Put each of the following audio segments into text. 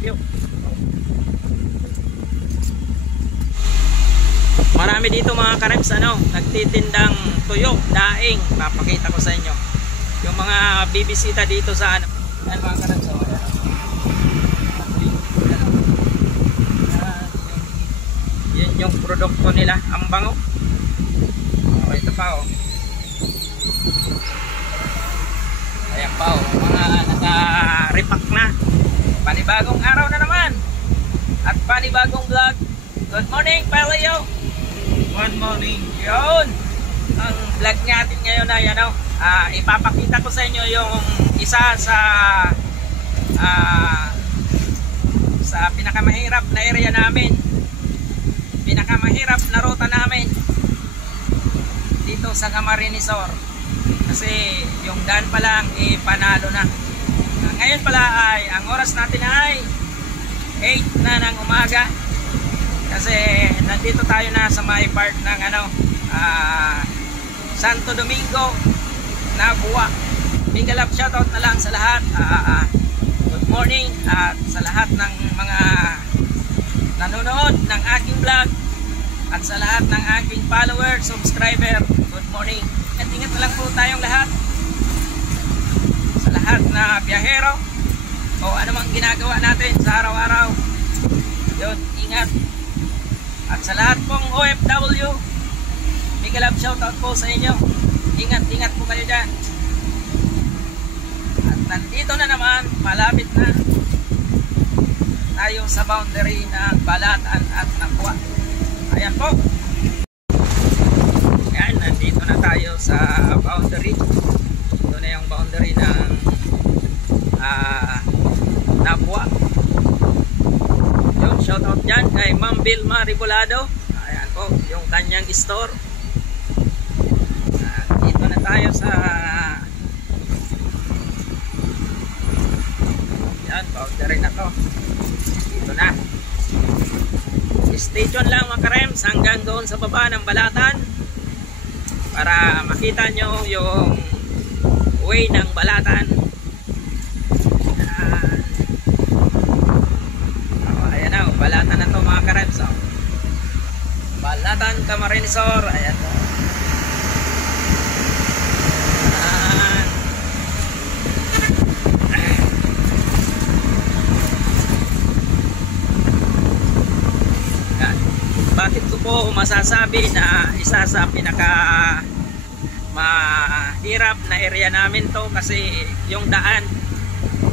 Baguio. Marami dito mga kareps, nagtitindang tuyo, daing. Papakita ko sa inyo yung mga bibisita dito sa yan mga kareps. Yan yung produkto nila, ang bango. Ito pa ayan pa mga naka-repack na. Panibagong araw na naman at panibagong vlog. Good morning, Paleo. Good morning. Yun, ang vlog natin ngayon ay ipapakita ko sa inyo yung isa sa pinakamahirap na area namin, pinakamahirap na ruta namin dito sa Camarines Sur. Kasi yung daan pa lang panalo na. Ngayon pala ay ang oras natin ay 8 na ng umaga. Kasi nandito tayo na sa may part ng Santo Domingo, Nabua. Big love shoutout na lang sa lahat. Good morning at sa lahat ng mga nanonood ng aking vlog at sa lahat ng aking followers, subscriber. Good morning. Ingat na lang po tayong lahat. Sa lahat na biyahero o anumang ginagawa natin sa araw-araw, yun, ingat. At sa lahat pong OFW, big love shoutout po sa inyo. Ingat po kayo dyan. At nandito na naman, malapit na tayo sa boundary ng Balatan at Nabua. Ayan po. Ayan, nandito na tayo sa boundary. Ito na yung boundary ng Nabua. Yung shoutout dyan kay Ma'am Vilma Ribolado. Ayan po, yung kanyang store. Dito na tayo sa yan, boundary na to. Dito na. Station lang mga karems hanggang doon sa baba ng Balatan para makita nyo yung way ng Balatan. Ayan na, Balatan na to mga karems. Balatan, Camarines Sur. Ayan po. Bakit ko po masasabi na isa sa pinaka mahirap na area namin to? Kasi yung daan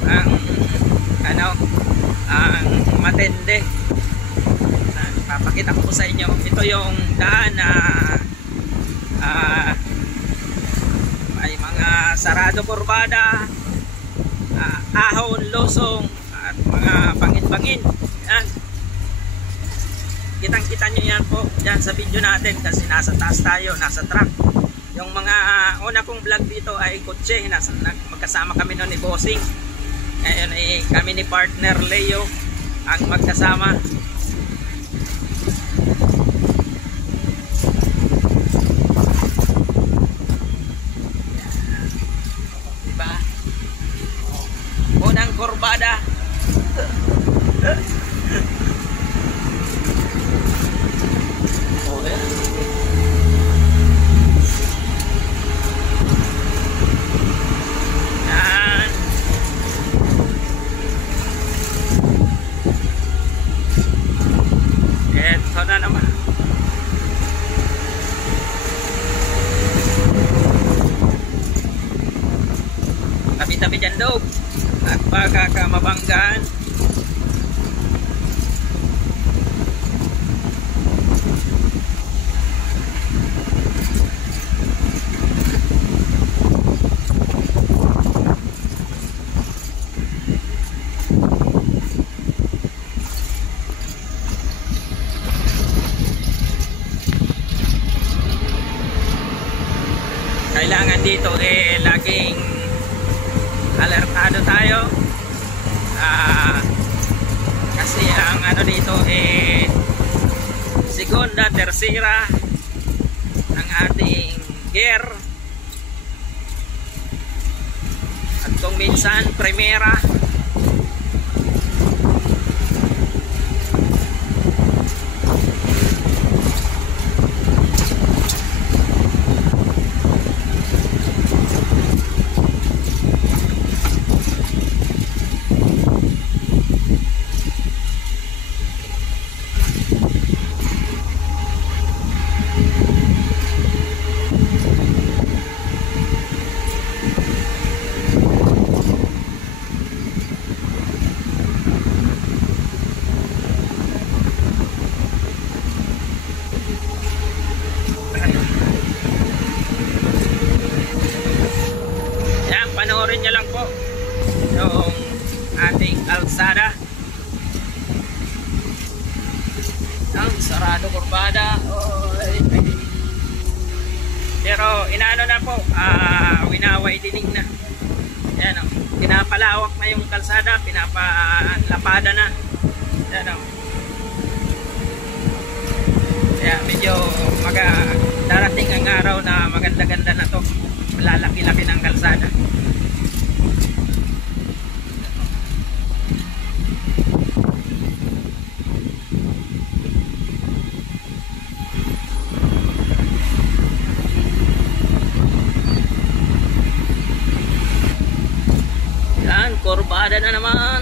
ang matindi. Papakita ko po sa inyo. Ito yung daan na may mga sarado kurbada, ahon, losong at mga bangin-bangin. Yan. Kitang-kita nyo yan po dyan sa video natin kasi nasa taas tayo, nasa truck. Yung mga una kong vlog dito ay kotse, magkasama kami noon ni Bossing. Ngayon ay kami ni partner Leo ang magkasama. Diba? Unang kurbada. Ito na naman. Tabi-tabi dyan daw at baka ka mabanggaan. Kailangan dito laging alertado tayo kasi ang dito segunda, tercera ang ating gear at kung minsan primera. sarado kurbada. Oy. Pero inaano na po, winaway dinig na. Yan o, pinapalawak na yung kalsada, pinapalapada na. Yan o. Kaya medyo darating ang araw na maganda-ganda na to. Lalaki-laki ng kalsada. Yan, kurbada na naman.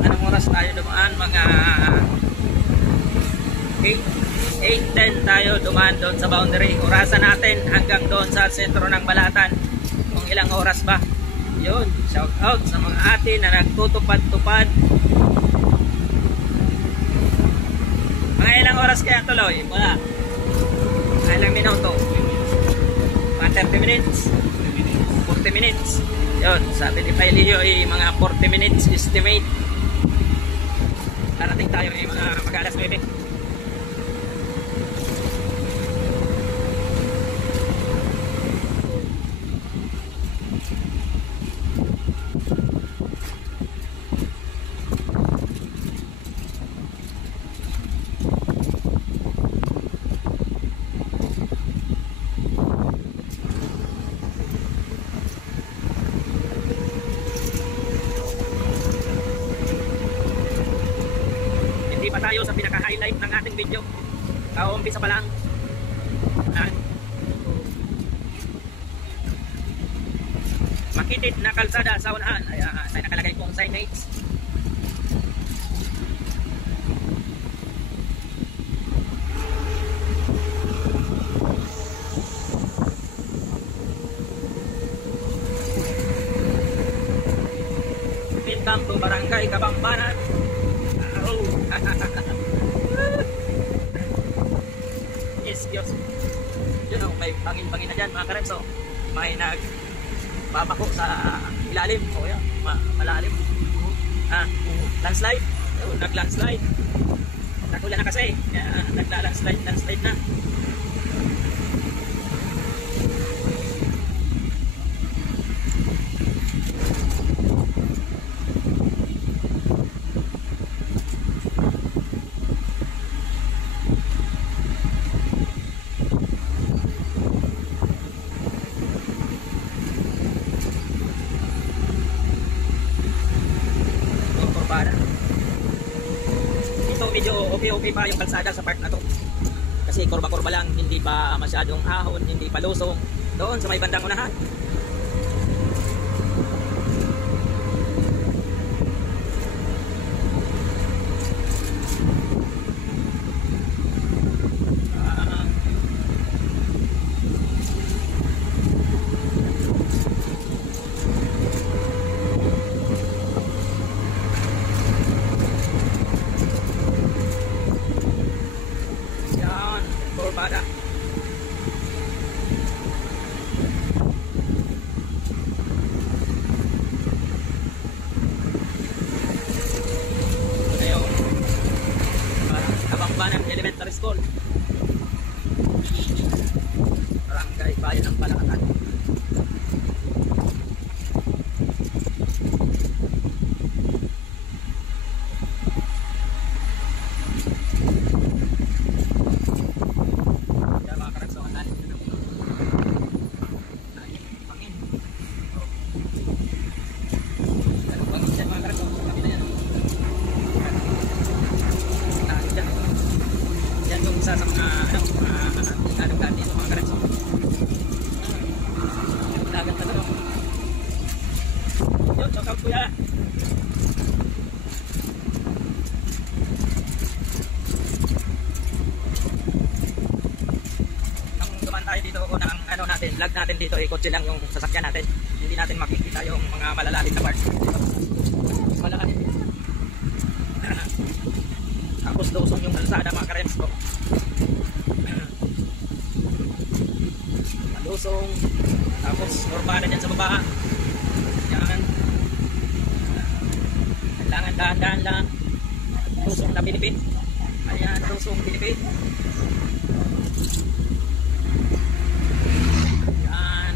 Anong oras tayo dumaan? Mga 8:10 tayo dumaan doon sa boundary. Orasan natin hanggang doon sa sentro ng Balatan kung ilang oras ba. Yun, shout out sa mga ate na nagtutupad-tupad. Mga ilang oras kaya tuloy? Wala. Mga ilang minuto? Mga 30 minutes? 40 minutes? Yun, sabi ni Pailio mga 40 minutes estimate. Darating tayo mga mag-alas 9. Pa tayo sa pinaka-highlight ng ating video. Kaumpisa pa lang. Makitid na kalsada sa unahan. Ay nakalagay pong signage. Welcome to Barangay Kabambanan. Excuse. Yun o, may bangin-bangin na dyan mga karemso. May nagbabako sa ilalim. O yan, malalim. Landslide. Nag-landslide. Nagulan na kasi. Nagla-landslide na. Ito medyo okay pa yung kalsada sa part na to. Kasi kurba-kurba lang, hindi pa masyadong ahon, hindi pa lusong. Doon sa may bandang unahan. Kurbada. Ayun. Kabambanan Elementary School. Barangay Bayan ng Balatan. Isa sa mga dagat dito mga karetso. Dagat na to. Yo, shout out kuya. Nang dumaan tayo dito o nang natin, vlog natin dito, kotse lang yung sasakyan natin. Hindi natin makikita yung mga malalalim na part. Malalalim. Tapos lusong yung kalsada mga karetso. Lusong, tapos kurbada dyan sa baba. Yan. Kailangan dahan-dahan lang. Lusong na binibit. Ayan, lusong binibit. Yan.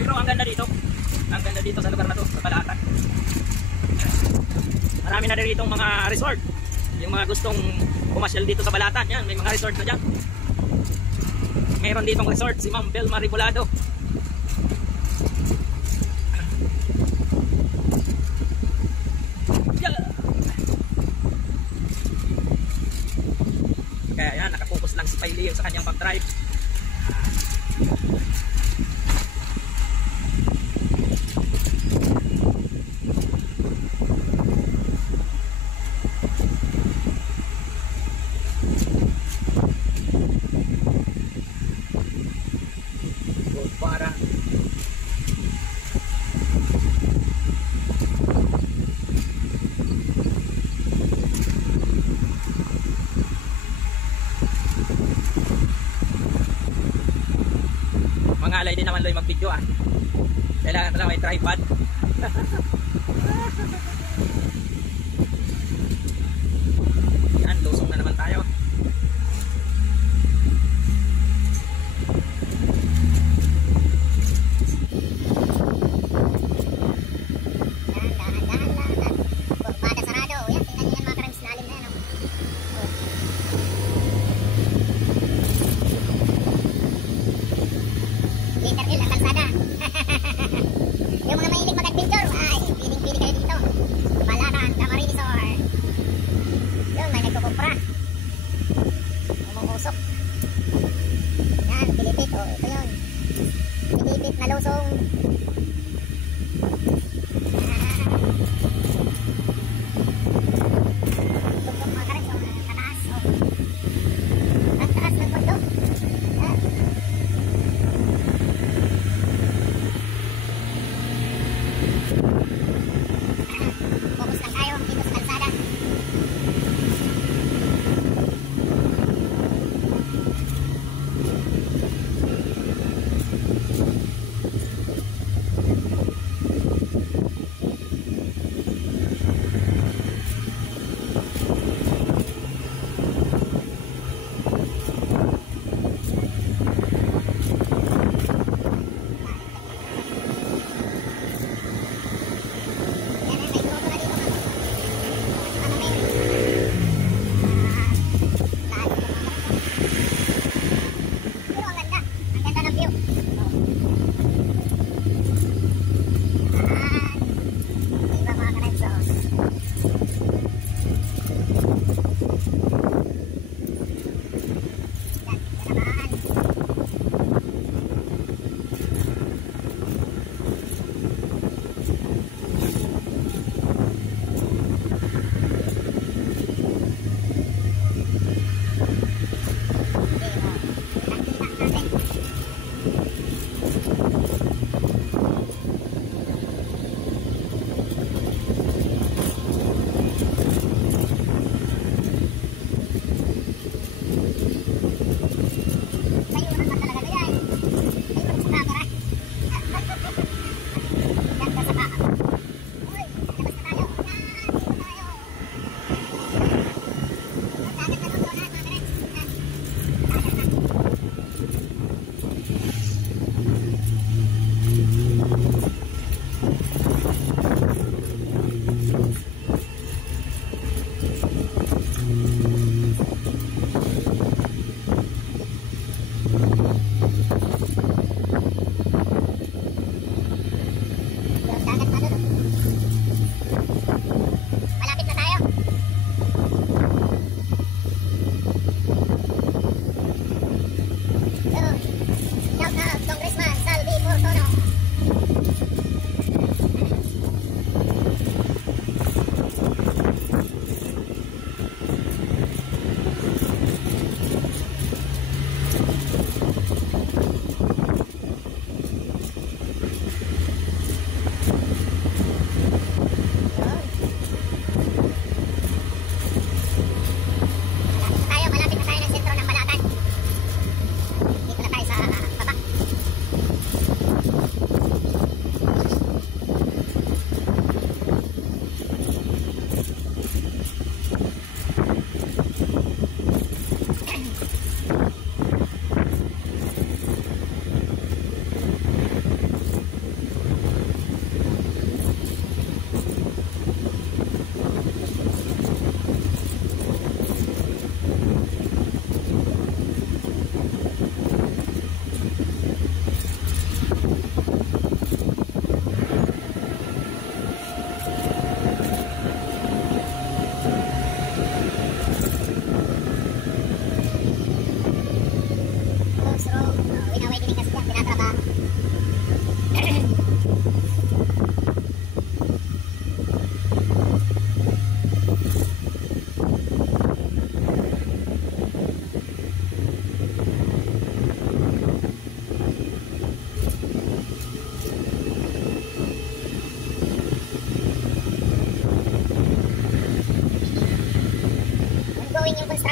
Pero ang ganda dito. Ang ganda dito sa lugar na to, sa Balatan. Marami na rin ditong mga resort. Yung mga gustong pumasyal dito sa Balatan, yan, may mga resort na dyan. Meron ditong resort, si Ma'am Belma Rebolado. Kaya yan, nakapokus lang si Pailio sa kanyang pag-drive. Para mga alay din naman loy mag-video kailangan pala may tripod. Yan, lusong na naman tayo. Yung mga mahilig mag-adventure, ay, piling-pili kayo dito. Balatan, Camarines Resort. Yun, may nagkukupra. Umuusok. Yan, pilipit. O, ito yun. Pilipit na lusong. Tugtog mga karin. So, tataas. O. Tataas ng mundo. Yan. Focus lang tayo dito sa kalsada.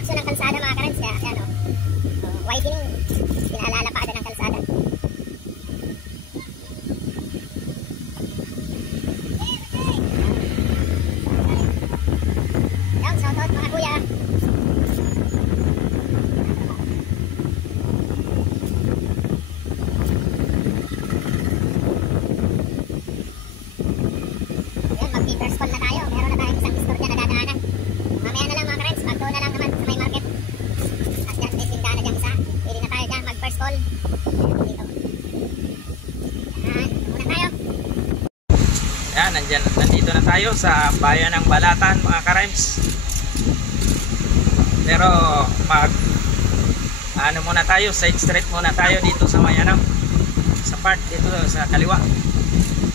diretso ng kalsada mga karens. Kaya ano, widening, pinalalapad ng kalsada. Yan, shoutout mga kuya. Yan, mag-first call na tayo. Meron na tayong isang store dyan na dadaanan. Mamaya na lang mga karens, pag doon na lang naman sa may market. At yan, may tindahan na dyan isa. Pwede na tayo dyan mag-first call. Dito. Yan, muna tayo. Yan, nandito na tayo sa bayan ng Balatan mga ka-rhymes. Pero ano muna tayo, side street muna tayo dito sa may sa part dito sa kaliwa.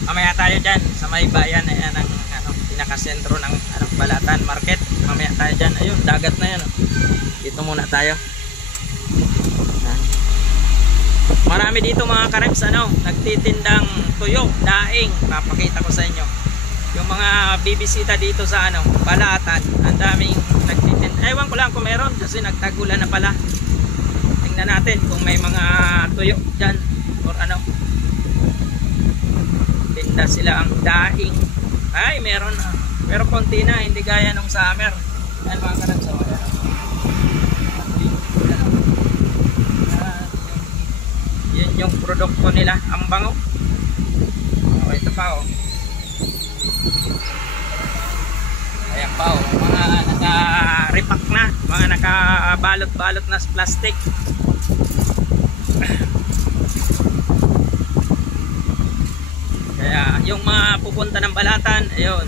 Mamaya tayo dyan sa may bayan na yan, pinakasentro ng Balatan Market. Mamaya tayo dyan. Ayun, dagat na yan. Dito muna tayo. Marami dito mga ka-rhymes, nagtitindang tuyo, daing. Papakita ko sa inyo. Yung mga bibisita dito sa Balatan, ang daming nagtitinda. Ewan ko lang kung meron kasi nagtagulan na pala. Tingnan natin kung may mga tuyo dyan or tinda sila ang daing. Ay, meron na. Pero konti na, hindi gaya nung summer. Yan mga ka-rhymes. Yan yung produkto nila, ang bango. Ito pa ayan pa mga naka-repack na, mga naka-balot-balot na plastic. Kaya yung mga pupunta ng Balatan, ayun,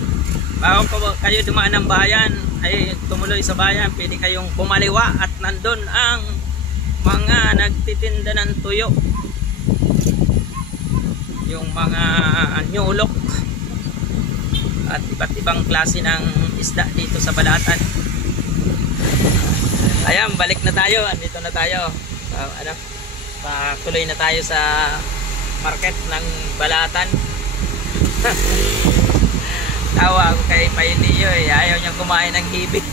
bago kayo dumaan ng bayan, ay tumuloy sa bayan, pwede kayong kumaliwa at nandun ang mga nagtitinda ng tuyo, yung mga nyulok at iba't ibang klase ng isda dito sa Balatan. Ayan, balik na tayo, andito na tayo. Patuloy na tayo sa market ng Balatan. Tawa ako kay Pailio ayaw niyang kumain ng hibig.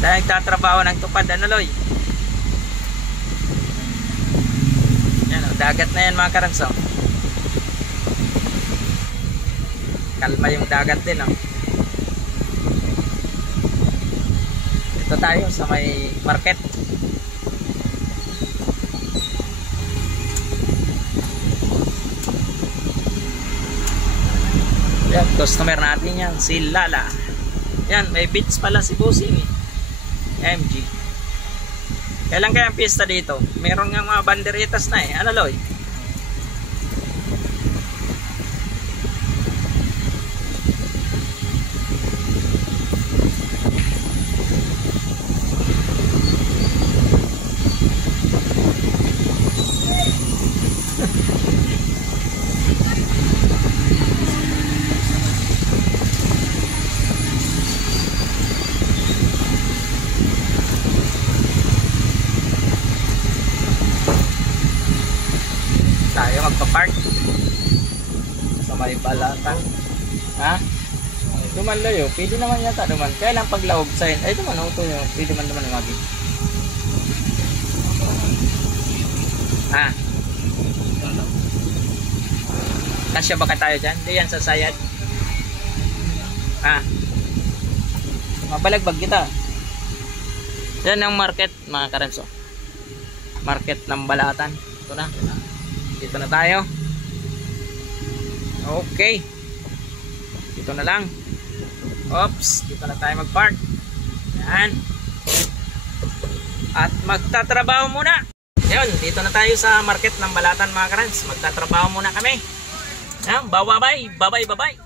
Dahil nagtatrabaho ng tupad, Loy? Yan, dagat na yan mga karamso. Kalma yung dagat din, Ito tayo sa may market. Yan, customer natin yan, si Lala. Yan, may beats pala si Busing MG. Kailan kaya ang pista dito? Meron nga mga banderitas na Loy? Tayo magpa-park sa may Balatan. Ha? Duman layo, pwede naman yata duman. Kaya lang paglaog sign, ay duman auto yun, pwede man duman lagi. Ha? Kasya ba ka tayo dyan? Di yan sa sayad. Ha? Mabalagbag kita. Yan ang market mga karenso. Market ng Balatan. Ito na. Dito na tayo. Okay. Dito na lang. Oops. Dito na tayo mag-park. Yan. At magtatrabaho muna. Yun. Dito na tayo sa market ng Balatan mga karans. Magtatrabaho muna kami. Yan. Bye-bye. Bye-bye. Bye-bye.